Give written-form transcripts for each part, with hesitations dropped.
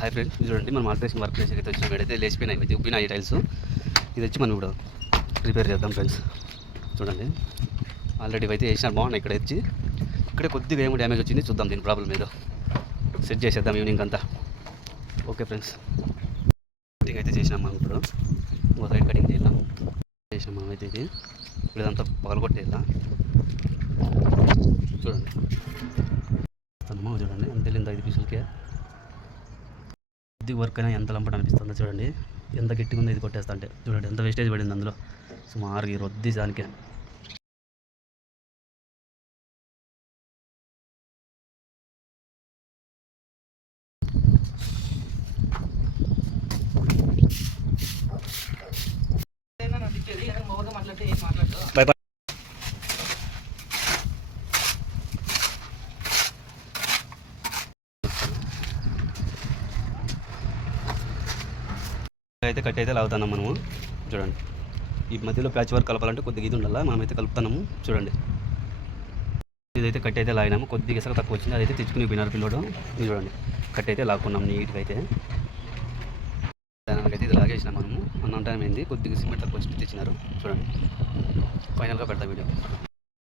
Hi friends, చూడండి మనం alteration work place అయితే వచ్చినాం. అయితే లేచిపోయినాయి, ఉబ్బినాయి టైల్స్. ఇది వచ్చి మనం ఇప్పుడు రిపేర్ చేద్దాం ఫ్రెండ్స్. చూడండి ఆల్రెడీ అయితే వేసినారు, బాగున్నాయి. ఇక్కడ వచ్చి ఇక్కడే కొద్దిగా ఏమో డ్యామేజ్ వచ్చింది, చూద్దాం దీని ప్రాబ్లం ఏదో సెట్ చేసేద్దాం ఈవినింగ్ అంతా. ఓకే ఫ్రెండ్స్, కటింగ్ అయితే చేసినాం మనం. ఇప్పుడు ఇంకో సైడ్ కటింగ్ చేద్దాం చేసినాం మనం అయితే. ఇది ఇదంతా పగలగొట్టేద్దాం. చూడండి చూడండి ఎంత వెళ్ళిందో 5 పీసులకే. కొద్ది వర్క్ అయినా ఎంత లంపట అనిపిస్తుందో చూడండి, ఎంత గట్టిగా ఉందో ఇది కొట్టేస్తా అంటే. చూడండి ఎంత వేస్టేజ్ పడింది అందులో, సుమారు ఈ రొద్ది దానికే. అయితే కట్ అయితే లాగుతున్నాం మనము. చూడండి ఈ మధ్యలో ప్యాచ్ వర్క్ కలపాలంటే కొద్దిగా ఇది ఉండాలా, మనమైతే కలుపుతున్నాము. చూడండి ఇదైతే కట్ అయితే లాగినాము, కొద్దిగా ఇసుక తక్కువ వచ్చింది, అదైతే తెచ్చుకుని పోయినారు పిల్లడు. ఇది చూడండి కట్ అయితే లాక్కున్నాం నీట్గా. అయితే దానికైతే ఇది లాగేసినాం మనము. అన్నం టైం అయింది, కొద్దిగా సిమెంట్ తక్కువ వచ్చి తెచ్చినారు. చూడండి ఫైనల్గా పెడతా వీడియో.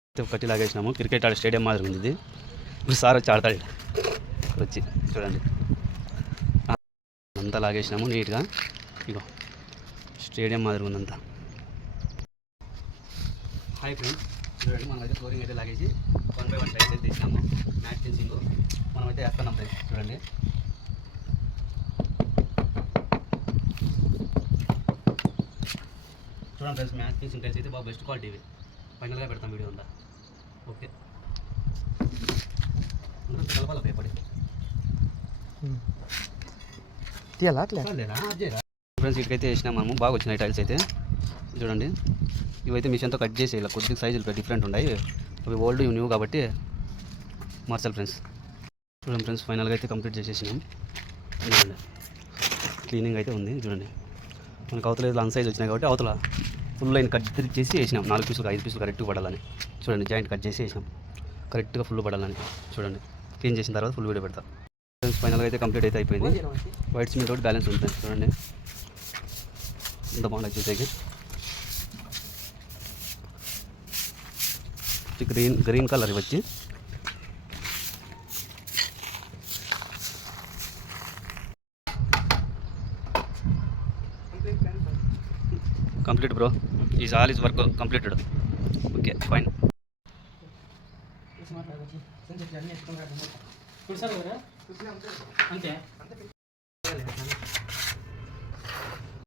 అయితే కట్టి లాగేసినాము. క్రికెట్ ఆడే స్టేడియం మాదిరి ఉంది ఇది. ఇప్పుడు సార్ వచ్చి ఆడతాడు వచ్చి. చూడండి అంతా లాగేసినాము నీట్గా. ఇగో స్టేడియం మాదిరి ఉందంతా. హాయ్ ఫ్రెండ్స్, చూడండి మనమైతే ఫ్లోరింగ్ అయితే లాగేసి 1 by 1 టైల్స్ అయితే తెచ్చినాము. మ్యాట్ ఫెన్సింగ్ మనమైతే వేస్తున్నాం ఫ్రెండ్స్. చూడండి చూడండి ఫ్రెండ్స్, మ్యాట్ ఫెన్సింగ్ టైల్స్ అయితే బాగా బెస్ట్ క్వాలిటీ ఇవి. ఫైనల్గా పెడతాం వీడియో అంతా. Okay Kalapala పేపడి friends. ఇటుకైతే వేసినాం మనము, బాగా వచ్చినాయి టైల్స్ అయితే. చూడండి ఇవైతే మిషన్తో కట్ చేసి ఇలా కొద్దిగా సైజులు డిఫరెంట్ ఉన్నాయి. అవి ఓల్డ్ ఇవి న్యూ కాబట్టి మార్చాలి ఫ్రెండ్స్. చూడండి ఫ్రెండ్స్, ఫైనల్గా అయితే కంప్లీట్ చేసేసినాం. చూడండి క్లీనింగ్ అయితే ఉంది. చూడండి మనకు అవతల అన్ సైజ్ వచ్చినాయి కాబట్టి అవతల ఫుల్ లైన్ కట్ చేసి వేసినాం. 4 పీసులు 5 పీసులు కరెక్ట్గా పడాలని. చూడండి జాయింట్ కట్ చేసి వేసినాం కరెక్ట్గా ఫుల్ పడాలని. చూడండి క్లీన్ చేసిన తర్వాత ఫుల్ వీడియో పెడతాం ఫ్రెండ్స్. ఫైనల్గా అయితే కంప్లీట్ అయితే అయిపోయింది. వైట్ సిమెంట్ ఒకటి బ్యాలెన్స్ ఉంటుంది. చూడండి ఎంత బాగుంది చూసేకి. గ్రీన్ కలర్ వచ్చి complete bro. Is all is work completed. Okay fine. అంతే